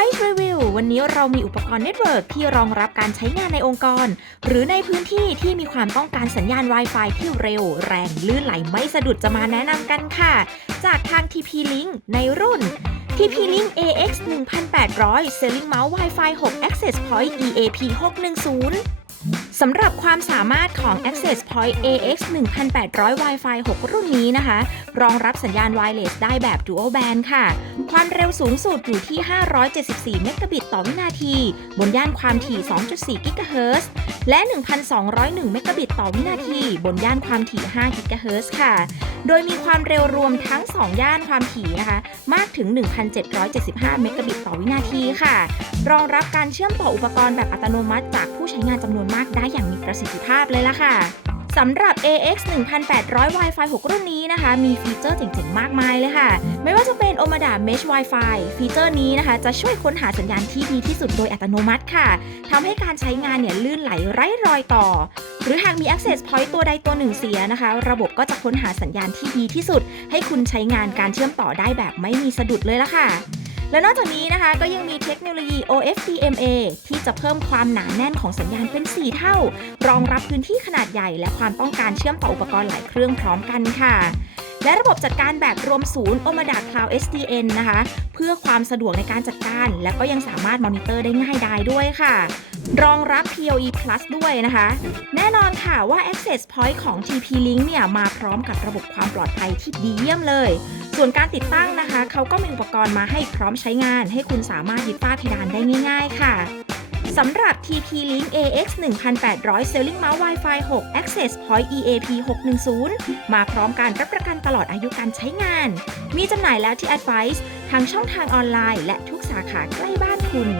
Advice Review วันนี้เรามีอุปกรณ์เน็ตเวิร์กที่รองรับการใช้งานในองค์กร หรือในพื้นที่ที่มีความต้องการสัญญาณ Wi-Fi ที่เร็ว แรง ลื่นไหลไม่สะดุดจะมาแนะนำกันค่ะ จากทาง TP-Link ในรุ่น TP-Link AX 1800 Selling Mouse Wi-Fi 6 Access Point EAP 610สำหรับความสามารถของ Access Point AX 1800 Wi-Fi 6 รุ่นนี้นะคะ รองรับสัญญาณ Wireless ได้แบบ Dual Band ค่ะ ความเร็วสูงสุดอยู่ที่ 574 เมกะบิตต่อวินาที บนย่านความถี่ 2.4 กิกะเฮิรตซ์และ 1,201 เมกะบิตต่อวินาที บนย่านความถี่ 5 กิกะเฮิรตซ์ค่ะ โดยมีความเร็วรวมทั้ง 2 ย่านความถี่นะคะ มากถึง 1,775 เมกะบิตต่อวินาทีค่ะ รองรับการเชื่อมต่ออุปกรณ์แบบอัตโนมัติจากผู้ใช้งานจำนวนมากได้อย่างมีประสิทธิภาพเลยล่ะค่ะสำหรับ AX 1800 Wi-Fi 6 รุ่นนี้นะคะ มีฟีเจอร์เจ๋งๆ มากมายเลยค่ะ ไม่ว่าจะเป็น Omada Mesh Wi-Fi ฟีเจอร์นี้นะคะ จะช่วยค้นหาสัญญาณที่ดีที่สุดโดยอัตโนมัติค่ะ ทำให้การใช้งานเนี่ยลื่นไหลไร้รอยต่อ หรือหากมี Access Point ตัวใดตัวหนึ่งเสียนะคะ ระบบก็จะค้นหาสัญญาณที่ดีที่สุด ให้คุณใช้งานการเชื่อมต่อได้แบบไม่มีสะดุดเลยล่ะค่ะ และนอกจากนี้นะคะก็ยังมีเทคโนโลยี OFDMA ที่จะเพิ่มความหนาแน่นของสัญญาณเป็น 4 เท่า รองรับพื้นที่ขนาดใหญ่ และความต้องการเชื่อมต่ออุปกรณ์หลายเครื่องพร้อมกันค่ะและระบบจัดการแบบรวมศูนย์ Omada Cloud SDN นะคะ เพื่อความสะดวกในการจัดการ และก็ยังสามารถมอนิเตอร์ได้ง่ายดายด้วยค่ะ รองรับ PoE Plus ด้วยนะคะ แน่นอนค่ะว่า Access Point ของ TP-Link เนี่ยมาพร้อมกับระบบความปลอดภัยที่ดีเยี่ยมเลย ส่วนการติดตั้งนะคะ เขาก็มีอุปกรณ์มาให้พร้อมใช้งาน ให้คุณสามารถยึดฝ้าเพดานได้ง่าย ๆ ค่ะสำหรับ TP-Link AX 1800 Selling Mouse Wi-Fi 6 Access Point EAP 610 มาพร้อมการรับประกันตลอดอายุการใช้งาน มีจำหน่ายแล้วที่ Advice ทางช่องทางออนไลน์ และทุกสาขาใกล้บ้านคุณ